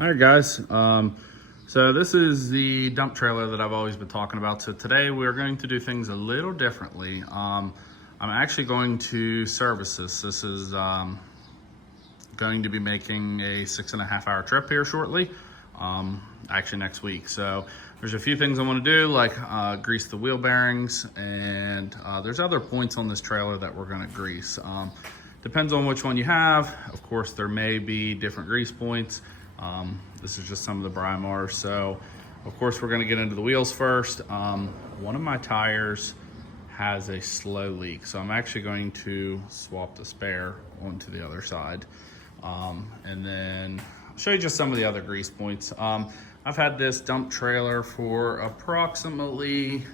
All right, guys. So this is the dump trailer that I've always been talking about. So today we're going to do things a little differently. I'm actually going to service this. This is going to be making a 6.5 hour trip here shortly. Actually next week. So there's a few things I want to do, like grease the wheel bearings, and there's other points on this trailer that we're going to grease. Depends on which one you have. Of course, there may be different grease points. This is just some of the Brymars. So of course we're going to get into the wheels first. One of my tires has a slow leak, so I'm actually going to swap the spare onto the other side. And then I'll show you just some of the other grease points. I've had this dump trailer for approximately,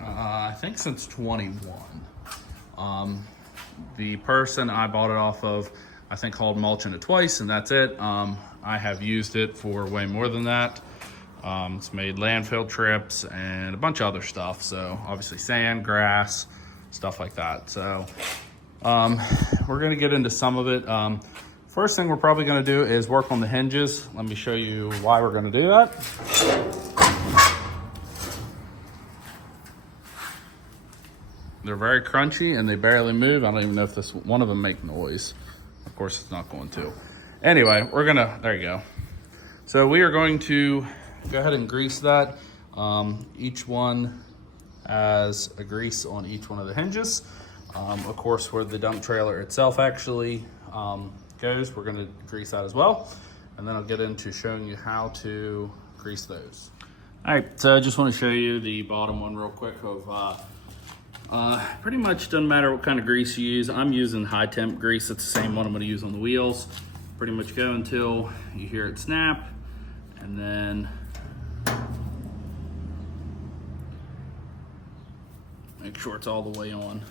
I think since 21. The person I bought it off of, I think, hauled mulch in it twice, and that's it. I have used it for way more than that. It's made landfill trips and a bunch of other stuff. So obviously sand, grass, stuff like that. So we're gonna get into some of it. First thing we're probably gonna do is work on the hinges. Let me show you why we're gonna do that. They're very crunchy and they barely move. I don't even know if this one of them make noise. Of course it's not going to. Anyway, there you go. So we are going to go ahead and grease that. Each one has a grease on each one of the hinges. Of course, where the dump trailer itself actually goes, we're gonna grease that as well. And then I'll get into showing you how to grease those. All right, so I just wanna show you the bottom one real quick of pretty much doesn't matter what kind of grease you use. I'm using high temp grease. It's the same one I'm gonna use on the wheels. Pretty much go until you hear it snap, and then make sure it's all the way on.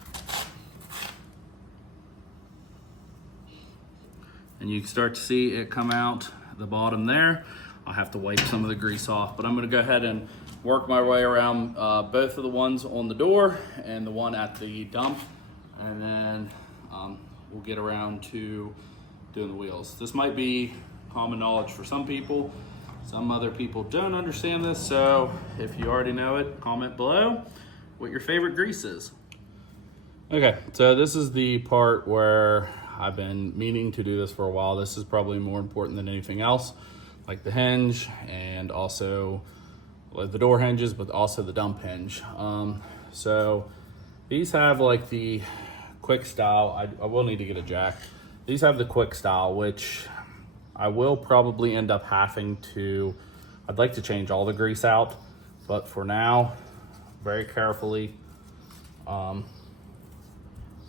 And you can start to see it come out the bottom there. I'll have to wipe some of the grease off, but I'm gonna go ahead and work my way around both of the ones on the door and the one at the dump, and then we'll get around to doing the wheels. This might be common knowledge for some people. Some other people don't understand this, so if you already know it, comment below what your favorite grease is. Okay, so this is the part where I've been meaning to do this for a while. This is probably more important than anything else, like the hinge and also the door hinges, but also the dump hinge. So these have like the quick style. I will need to get a jack. These have the quick style, which I will probably end up having to, I'd like to change all the grease out, but for now, very carefully,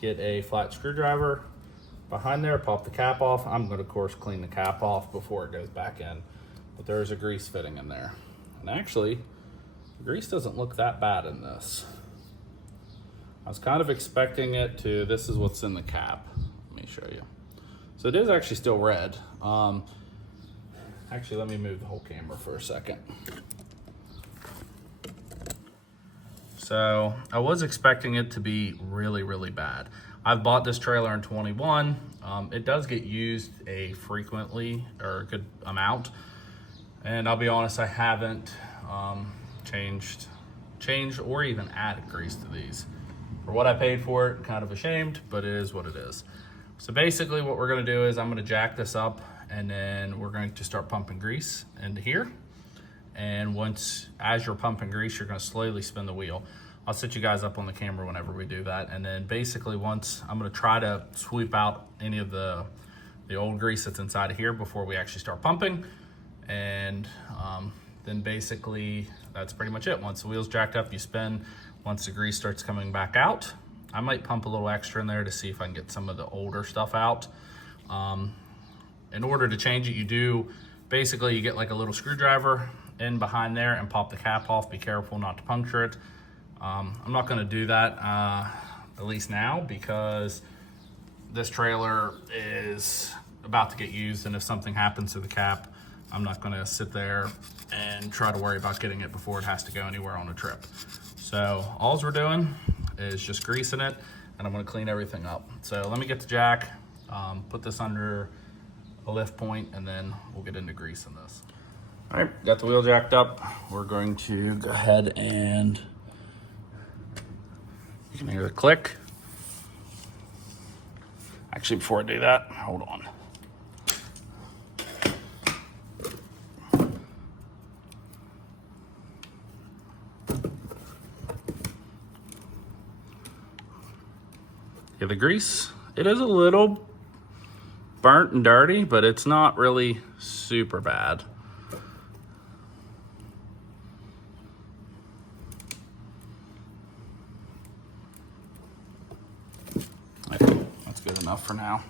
get a flat screwdriver behind there, pop the cap off. I'm gonna, of course, clean the cap off before it goes back in, but there's a grease fitting in there. And actually, the grease doesn't look that bad in this. I was kind of expecting it to, this is what's in the cap. Let me show you. So it is actually still red. Actually, let me move the whole camera for a second. So I was expecting it to be really, really bad. I've bought this trailer in 21. It does get used frequently, or a good amount. And I'll be honest, I haven't changed or even added grease to these. For what I paid for it, kind of ashamed, but it is what it is. So basically what we're gonna do is I'm gonna jack this up, and then we're going to start pumping grease into here. And as you're pumping grease, you're gonna slowly spin the wheel. I'll set you guys up on the camera whenever we do that. And then basically once, I'm gonna try to sweep out any of the old grease that's inside of here before we actually start pumping. And then basically that's pretty much it. Once the wheel's jacked up, you spin. Once the grease starts coming back out, I might pump a little extra in there to see if I can get some of the older stuff out. In order to change it, you get like a little screwdriver in behind there and pop the cap off. Be careful not to puncture it. I'm not gonna do that, at least now, because this trailer is about to get used, and if something happens to the cap, I'm not gonna sit there and try to worry about getting it before it has to go anywhere on a trip. So all we're doing is just greasing it, and I'm gonna clean everything up. So let me get the jack, put this under a lift point, and then we'll get into greasing this. All right, got the wheel jacked up. We're going to go ahead and you can hear the click. Actually, before I do that, hold on. Yeah, the grease, it is a little burnt and dirty, but it's not really super bad. Okay, that's good enough for now.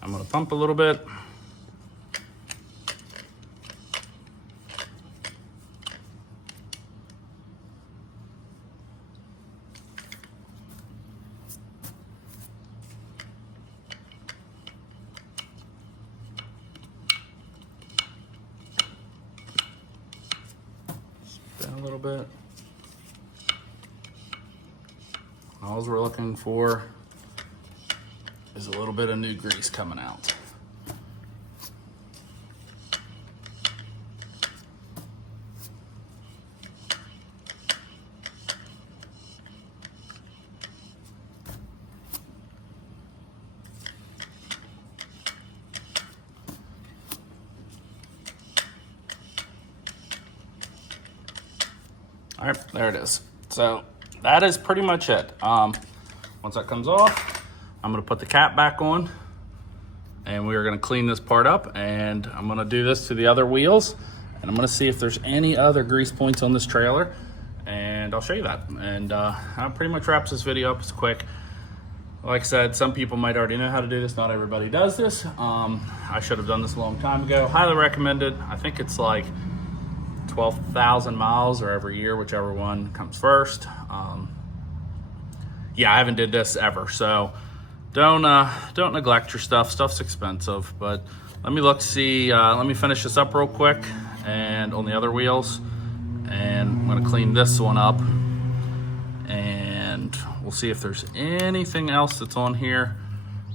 I'm gonna pump a little bit. Spin a little bit. All we're looking for is a little bit of new grease coming out. All right, there it is. So that is pretty much it. Once that comes off, I'm gonna put the cap back on, and we are gonna clean this part up, and I'm gonna do this to the other wheels, and I'm gonna see if there's any other grease points on this trailer, and I'll show you that. And that pretty much wraps this video up. It's quick. Like I said, some people might already know how to do this. Not everybody does this. I should have done this a long time ago. Highly recommend it. I think it's like 12,000 miles or every year, whichever one comes first. Yeah, I haven't did this ever, so don't neglect your stuff. Stuff's expensive, but let me look, see, let me finish this up real quick and on the other wheels, and I'm gonna clean this one up, and we'll see if there's anything else that's on here,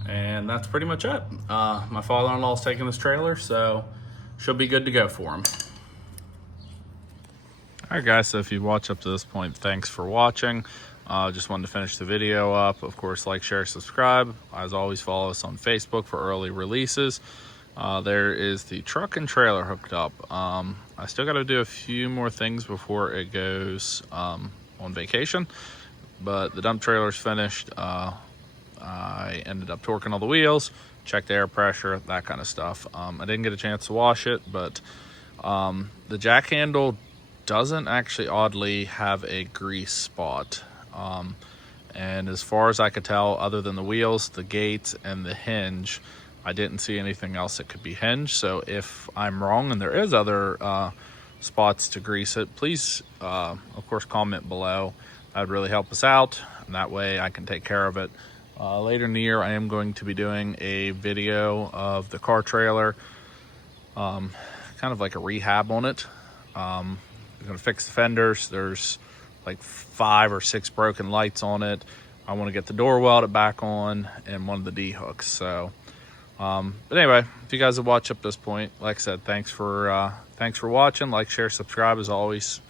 and that's pretty much it. My father-in-law is taking this trailer, so should be good to go for him. All right, guys, so if you watch up to this point, thanks for watching. Just wanted to finish the video up. Of course, like, share, subscribe. As always, follow us on Facebook for early releases. There is the truck and trailer hooked up. I still got to do a few more things before it goes on vacation, but the dump trailer's finished. I ended up torquing all the wheels, checked the air pressure, that kind of stuff. I didn't get a chance to wash it, but the jack handle doesn't actually oddly have a grease spot. And as far as I could tell, other than the wheels, the gate, and the hinge, I didn't see anything else that could be hinged. So if I'm wrong and there is other spots to grease it, please, of course, comment below. That'd really help us out, and that way I can take care of it. Later in the year, I am going to be doing a video of the car trailer, kind of like a rehab on it. I'm gonna fix the fenders. There's like 5 or 6 broken lights on it. I want to get the door welded back on and one of the D-hooks. So, but anyway, if you guys have watched up this point, like I said, thanks for watching. Like, share, subscribe as always.